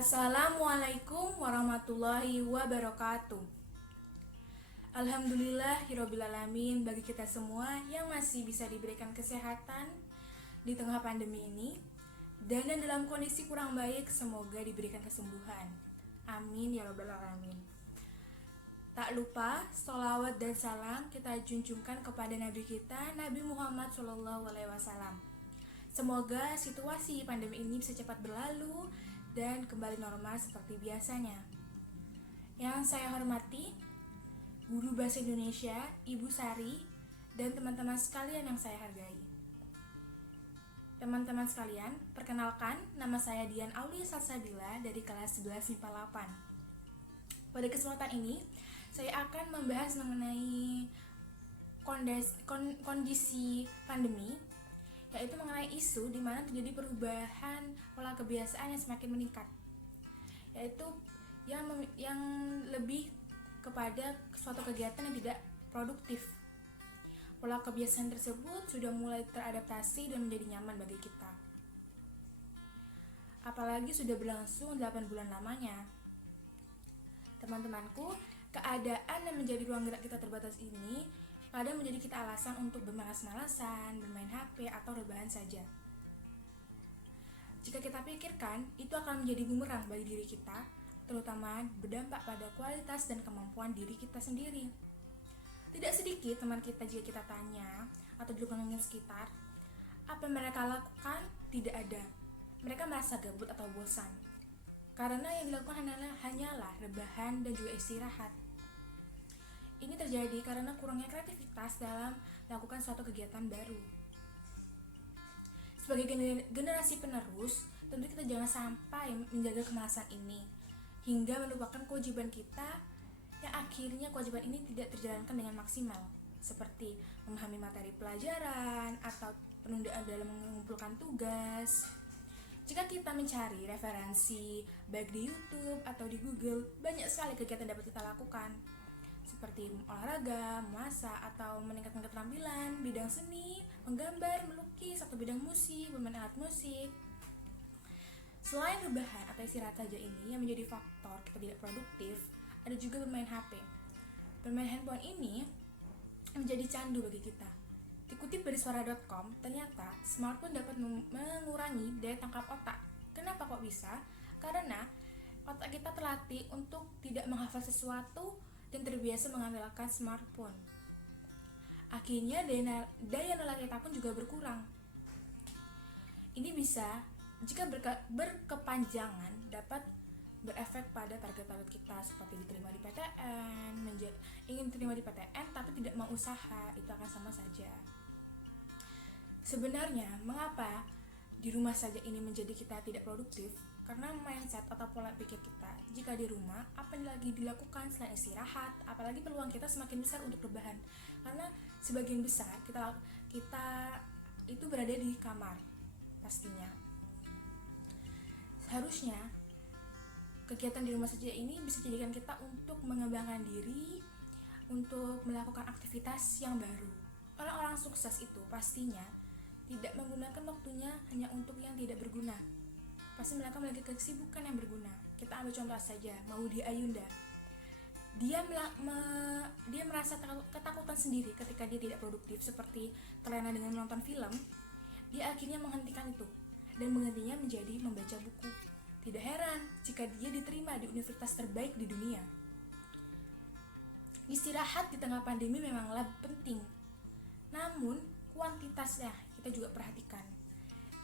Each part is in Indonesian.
Assalamualaikum warahmatullahi wabarakatuh. Alhamdulillahirobbilalamin bagi kita semua yang masih bisa diberikan kesehatan di tengah pandemi ini, dan yang dalam kondisi kurang baik semoga diberikan kesembuhan. Amin ya robbal alamin. Tak lupa sholawat dan salam kita junjungkan kepada Nabi kita, Nabi Muhammad SAW. Semoga situasi pandemi ini bisa cepat berlalu dan kembali normal seperti biasanya. Yang saya hormati Guru Bahasa Indonesia, Ibu Sari, dan teman-teman sekalian yang saya hargai. Teman-teman sekalian, perkenalkan, nama saya Dian Aulia Salsabila dari kelas 11 MIPA 8. Pada kesempatan ini, saya akan membahas mengenai kondisi pandemi, yaitu mengenai isu di mana terjadi perubahan pola kebiasaan yang semakin meningkat, yaitu yang lebih kepada suatu kegiatan yang tidak produktif. Pola kebiasaan tersebut sudah mulai teradaptasi dan menjadi nyaman bagi kita. Apalagi sudah berlangsung 8 bulan lamanya. Teman-temanku, keadaan yang menjadi ruang gerak kita terbatas ini kadang menjadi kita alasan untuk bermalas-malasan, bermain HP, atau rebahan saja. Jika kita pikirkan, itu akan menjadi bumerang bagi diri kita, terutama berdampak pada kualitas dan kemampuan diri kita sendiri. Tidak sedikit teman kita jika kita tanya atau di lingkungan sekitar, apa yang mereka lakukan tidak ada. Mereka merasa gabut atau bosan, karena yang dilakukan hanyalah rebahan dan juga istirahat. Ini terjadi karena kurangnya kreativitas dalam melakukan suatu kegiatan baru. Sebagai generasi penerus, tentu kita jangan sampai menjaga kemalasan ini hingga melupakan kewajiban kita, yang akhirnya kewajiban ini tidak terjalankan dengan maksimal, seperti memahami materi pelajaran atau penundaan dalam mengumpulkan tugas. Jika kita mencari referensi baik di YouTube atau di Google, banyak sekali kegiatan dapat kita lakukan, seperti olahraga, memasak, atau meningkatkan keterampilan bidang seni, menggambar, melukis, atau bidang musik, bermain alat musik. Selain rebahan atau istirahat saja ini yang menjadi faktor kita tidak produktif, ada juga bermain HP. Bermain handphone ini menjadi candu bagi kita. Dikutip dari suara.com, ternyata smartphone dapat mengurangi daya tangkap otak. Kenapa kok bisa? Karena otak kita terlatih untuk tidak menghafal sesuatu dan terbiasa mengandalkan smartphone. Akhirnya daya nalar kita pun juga berkurang. Ini bisa jika berkepanjangan dapat berefek pada target-target kita, seperti diterima di PTN, ingin diterima di PTN tapi tidak mau usaha, itu akan sama saja. Sebenarnya mengapa di rumah saja ini menjadi kita tidak produktif? Karena mindset atau pola pikir kita, jika di rumah apa yang lagi dilakukan selain istirahat, apalagi peluang kita semakin besar untuk rebahan, karena sebagian besar kita itu berada di kamar pastinya. Seharusnya kegiatan di rumah saja ini bisa dijadikan kita untuk mengembangkan diri, untuk melakukan aktivitas yang baru. Orang-orang sukses itu pastinya tidak menggunakan waktunya hanya untuk yang tidak berguna. Pasti mereka memiliki kesibukan yang berguna. Kita ambil contoh saja, Maudy Ayunda. Dia merasa ketakutan sendiri ketika dia tidak produktif, seperti terlena dengan menonton film. Dia akhirnya menghentikan itu dan menggantinya menjadi membaca buku. Tidak heran jika dia diterima di universitas terbaik di dunia. Istirahat di tengah pandemi memanglah penting, namun kuantitasnya kita juga perhatikan.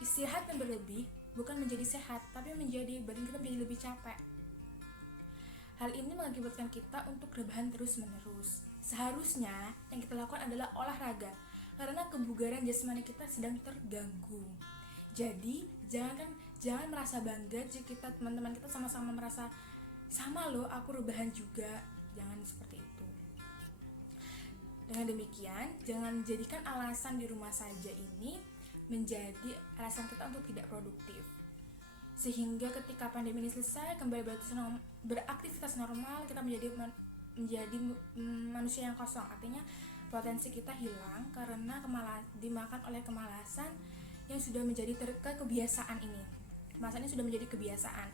Istirahat yang berlebih bukan menjadi sehat, tapi badan kita menjadi lebih capek. Hal ini mengakibatkan kita untuk rebahan terus-menerus. Seharusnya yang kita lakukan adalah olahraga, karena kebugaran jasmani kita sedang terganggu. Jadi jangan merasa bangga jika teman-teman kita sama-sama merasa sama loh, aku rebahan juga. Jangan seperti itu. Dengan demikian, jangan jadikan alasan di rumah saja ini menjadi alasan kita untuk tidak produktif. Sehingga ketika pandemi ini selesai, kembali beraktivitas normal, kita menjadi manusia yang kosong. Artinya potensi kita hilang karena dimakan oleh kemalasan yang sudah menjadi kebiasaan ini. Kemalasan ini sudah menjadi kebiasaan.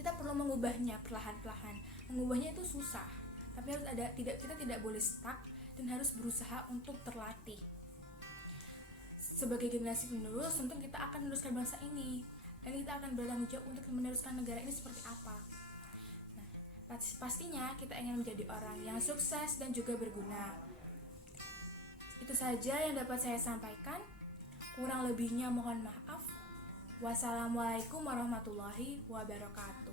kita perlu mengubahnya perlahan-lahan. Mengubahnya itu susah, tapi kita tidak boleh stuck dan harus berusaha untuk terlatih. Sebagai generasi penerus, tentu kita akan meneruskan bangsa ini dan kita akan bertanggung jawab untuk meneruskan negara ini seperti apa. Nah, pastinya kita ingin menjadi orang yang sukses dan juga berguna. Itu saja yang dapat saya sampaikan. Kurang lebihnya mohon maaf. Wassalamualaikum warahmatullahi wabarakatuh.